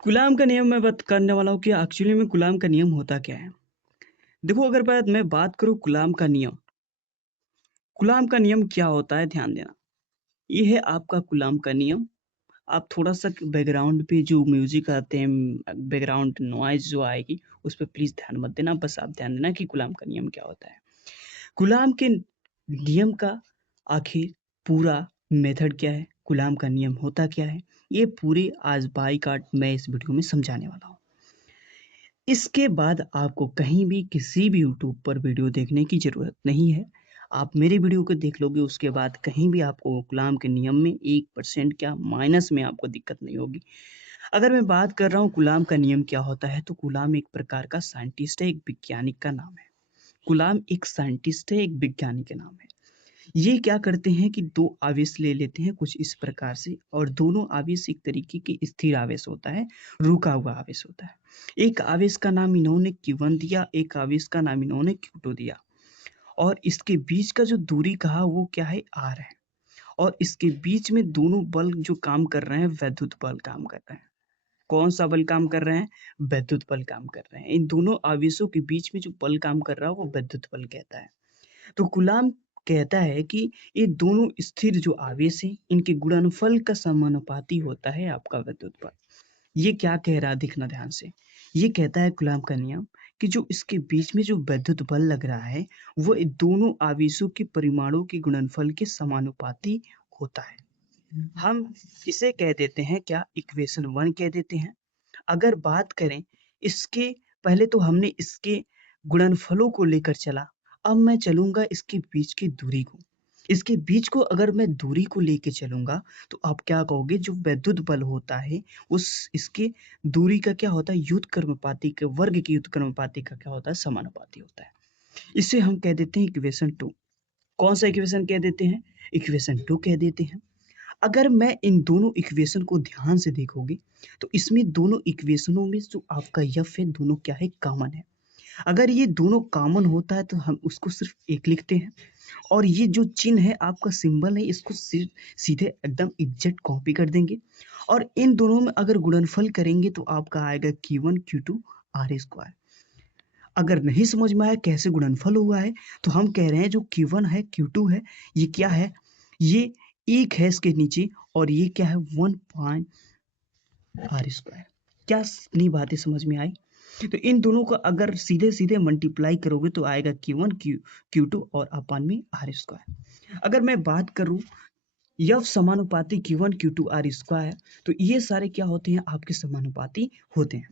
गुलाम का नियम मैं बात करने वाला हूँ कि एक्चुअली में गुलाम का नियम होता क्या है? देखो अगर मैं बात करूँ गुलाम का नियम क्या होता है ध्यान देना। ये है आपका गुलाम का नियम। आप थोड़ा-सा बैकग्राउंड पे जो म्यूज़िक आते हैं बैकग्राउंड नॉइज़ जो आएगी, उस पे प्लीज़ ध्यान मत देना। बस आप ध्यान देना कि गुलाम का नियम क्या होता है। गुलाम के नियम का आखिर पूरा मेथड क्या है? गुलाम का नियम होता क्या है? ये पूरे आज बाय काट मैं इस वीडियो में समझाने वाला हूँ। इसके बाद आपको कहीं भी किसी भी यूट्यूब पर वीडियो देखने की ज़रूरत नहीं है। आप मेरी वीडियो को देख लोगे उसके बाद कहीं भी आपको गुलाम के नियम में 1% क्या माइनस में आपको दिक्कत नहीं होगी। अगर मैं बात कर रहा हूँ गुलाम का नियम क्या होता है तो गुलाम एक प्रकार का साइंटिस्ट है, एक वैज्ञानिक का नाम है। गुलाम एक साइंटिस्ट है, एक वैज्ञानिक का नाम है। ये क्या करते हैं कि 2 आवेश ले लेते हैं कुछ इस प्रकार से और दोनों आवेश एक तरीके के स्थिर आवेश होता है, रुका हुआ आवेश होता है। एक आवेश का नाम इन्होंने Q1 दिया, एक आवेश का नाम इन्होंने Q2 दिया और इसके बीच का जो दूरी कहा वो क्या है R है और इसके बीच में दोनों बल जो काम कर रहे हैं वैद्युत बल काम कर रहे हैं। कौन-सा बल काम कर रहे हैं? वैद्युत बल काम कर रहे हैं। इन दोनों आवेशों के बीच में जो बल काम कर रहा है वो वैद्युत बल कहता है। तो गुलाम कहता है कि ये दोनों स्थिर जो आवेश हैं, इनके गुणनफल का समानुपाती होता है आपका विद्युत बल। ये क्या कह रहा है देखना ध्यान से। ये कहता है गुलाम का नियम कि जो इसके बीच में जो विद्युत बल लग रहा है, वो इन दोनों आवेशों के परिमाणों के गुणनफल के समानुपाती होता है। हम इसे कह देते हैं क्या इक्वेशन 1 कह देते हैं। अगर बात करें इसके पहले तो हमने इसके गुणनफलों को लेकर चला, अब मैं चलूँगा इसके बीच की दूरी को। इसके बीच को अगर मैं दूरी को लेके चलूँगा, तो आप क्या कहोगे जो वैद्युत बल होता है, उस इसके दूरी का क्या होता है व्युत्क्रमानुपाती के वर्ग के व्युत्क्रमानुपाती का क्या होता है समानुपाती होता है। इसे हम कह देते हैं इक्वेशन 2। कौन-सा इक्वेशन कह देते हैं? इक्वेशन 2 कह देते हैं। अगर मैं इन दोनों इक्वेशन को ध्यान से देखोगे, तो इसमें दोनों इक्वेशनों में जो आपका एफ है, दोनों क्या है? कॉमन है। अगर ये दोनों कॉमन होता है, तो हम उसको सिर्फ़ एक लिखते हैं और ये जो चिन्ह है, आपका सिंबल है, इसको सीधे एकदम एग्ज़ैक्ट कॉपी कर देंगे और इन दोनों में अगर गुणनफल करेंगे, तो आपका आएगा Q1 Q2 R स्क्वायर। अगर नहीं समझ में आया कैसे गुणनफल हुआ है, तो हम कह रहे हैं जो Q1 है, Q2 है, ये क्या है? ये 1 है इसके नीचे और ये क्या है 1 पॉइंट आर स्क्वायर। क्या इतनी बातें समझ में आई? तो इन दोनों को अगर सीधे-सीधे मल्टीप्लाई करोगे तो आएगा Q1 Q2 और अपान में आर स्क्वायर। अगर मैं बात करूँ एफ समानुपाती Q1 Q2 आर स्क्वायर तो ये सारे क्या होते हैं आपके समानुपाती होते हैं।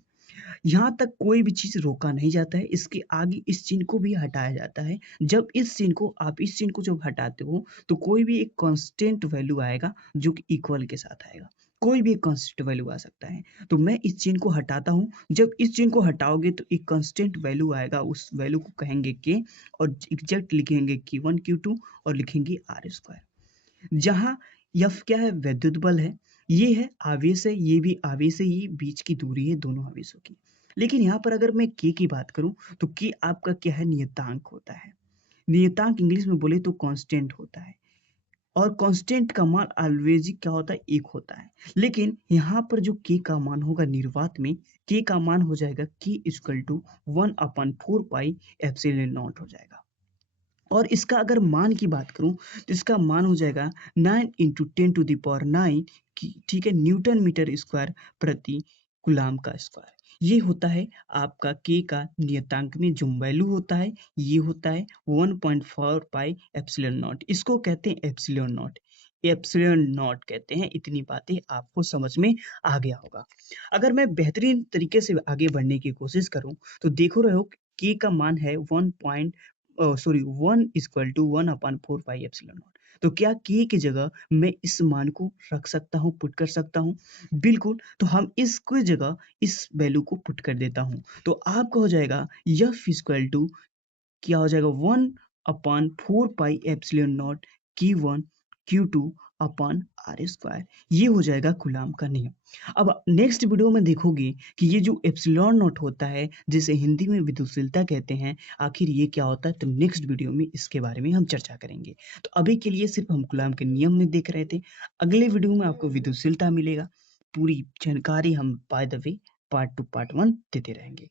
यहाँ तक कोई भी चीज़ रोका नहीं जाता है, इसके आगे इस चिन्ह को भी हटाया जाता है। जब इस चिन्ह को जब हटाते हो, तो कोई भी एक कांस्टेंट वैल्यू आएगा, जो कि इक्वल के साथ आएगा। कोई भी एक कांस्टेंट वैल्यू आ सकता है। तो मैं इस चिन्ह को हटाता हूँ, जब इस चिन्ह को हटाओगे तो एक कांस्टेंट वैल्यू आएगा, उस वैल्यू को कहेंगे के और एग्ज़ैक्ट लिखेंगे Q1 Q2 और लिखेंगे आर स्क्वायर। जहाँ एफ क्या है? वैद्युत बल है, ये है आवेश है, ये भी आवेश है, ये बीच की दूरी है दोनों आवेशों की। लेकिन यहाँ पर अगर मैं के की बात करूँ, तो के आपका क्या है? नियतांक होता है। नियतांक इंग्लिश में बोले तो कांस्टेंट होता है और कांस्टेंट का मान ऑलवेज़ ही क्या होता है? 1 होता है। लेकिन यहाँ पर जो के का मान होगा निर्वात में, के का मान हो जाएगा के equal to 1/4 pi epsilon naught हो जाएगा। और इसका अगर मान की बात करूँ, तो इसका मान हो जाएगा 9 × 10⁹ की ठीक है, न्यूटन मीटर स्क्वायर प्रति कूलम्ब का स्क्वायर। ये होता है आपका के का नियतांक में जो वैल्यू होता है, ये होता है 1.4 पाई एप्सिलॉन नॉट। इसको कहते हैं एप्सिलॉन नॉट। एप्सिलॉन नॉट कहते हैं। इतनी बातें आपको समझ में आ गया होगा। अगर मैं बेहतरीन तरीके से आगे बढ़ने की कोशिश करूँ, तो देखो रहे हो के का मान है 1 equal to 1/4 pi epsilon naught. तो क्या के की जगह मैं इस मान को रख सकता हूँ, पुट कर सकता हूँ? बिल्कुल, तो हम इसकी जगह इस वैल्यू को पुट कर देता हूँ। तो आपका हो जाएगा एफ इक्वल टू क्या हो जाएगा 1/4 pi epsilon naught Q1 Q2 upon r square. ये हो जाएगा कूलम्ब का नियम। अब नेक्स्ट वीडियो में देखोगे कि ये जो एप्सिलॉन नॉट होता है, जिसे हिंदी में विद्युतशीलता कहते हैं, आखिर ये क्या होता है? तो नेक्स्ट वीडियो में इसके बारे में हम चर्चा करेंगे। तो अभी के लिए सिर्फ हम कूलम्ब के नियम में देख रहे थे। अगले वीडियो में आपको विद्युतशीलता मिलेगा। पूरी जानकारी हम by the way part 2 part 1 देते रहेंगे।